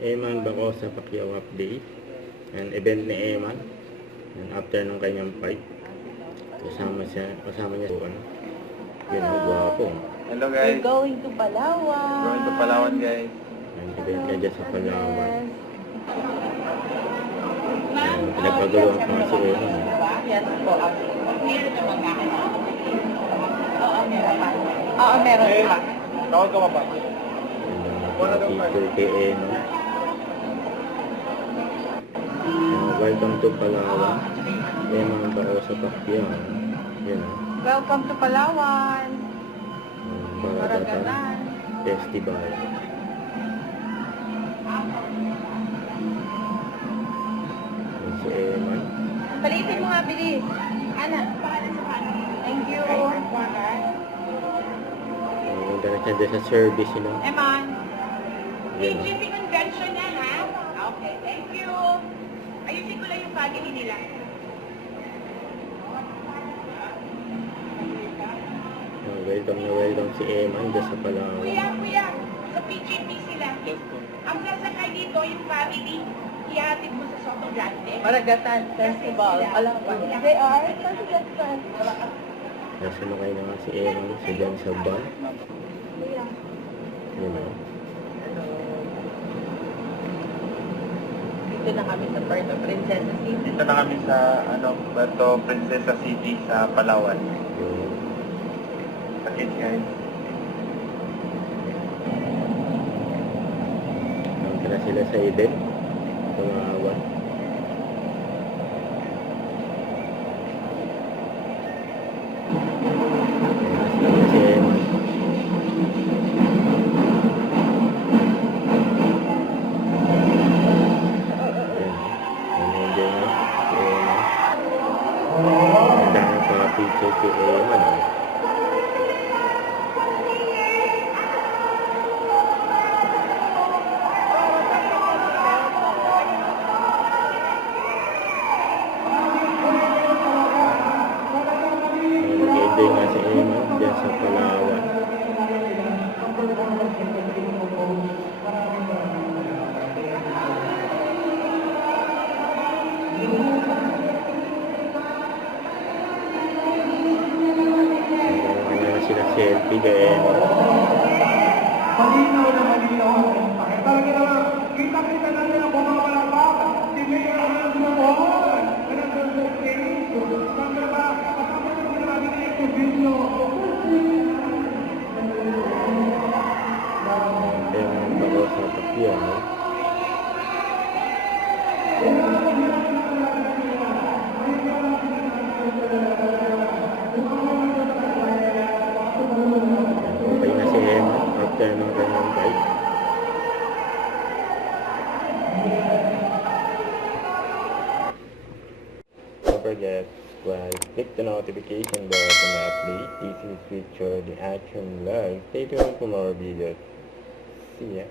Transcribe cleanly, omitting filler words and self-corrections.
Eman Bako sa Pacquiao update. And event ni Eman. And after ng kanyang fight, kasama niya po ano. Yun ang gwapo. Hello guys. We're going to Palawan. Going to Palawan guys. And event niya dyan sa Palawan. And pinagpagulong pa nga si Eman. Yes po. Meron naman nga. Oo, meron pa. Oo, meron pa. Tawag ka pa. Teacher kay Eman. Welcome to Palawan. Eman Bako sa Pacquiao. Yun o. Welcome to Palawan. Baragatan Festival. Yun si Eman. Palitin mo nga, bilis. Ana, pangalan sa paano? Thank you. Punta na siya doon sa service nila. Eman. Yun o. PGP convention na, ha? Okay, thank you. Ayusin ko lang yung family nila. Welcome si Eman dyan sa Palawan. Kuya, sa PGP sila. Ang sasakay dito, yung family, ihatid mo sa Soto Grande. Maragatan Festival. Alam ba? They are? Kasi that's fun. Nasa nakay na nga si Eman sa dyan sa bar. Yun o. Dito na kami sa Puerto Princesa City. Dito na kami sa Puerto Princesa City sa Palawan. Yun. Sakit guys. Nandito na sila sa event. Palawan. Ayan si Eman. Ang daming mga picture kay Eman. Nag-enjoy nga si Eman dyan sa Palawan. Kanya na sila selfie kay Eman. Malinaw na malinaw. Bakit talaga naman, kita-kita na nila bumabalapak. Si Mayor ang lumabon. Nandun sa stage. Saan ba? Kasama na mo namin ang interview. Eman Bako sa Pacquiao. Okay na si Eman after ng kanyang fight. Don't forget to subscribe, click the notification bell for my update. This is Future the Action Live. Stay tuned for more videos. See ya.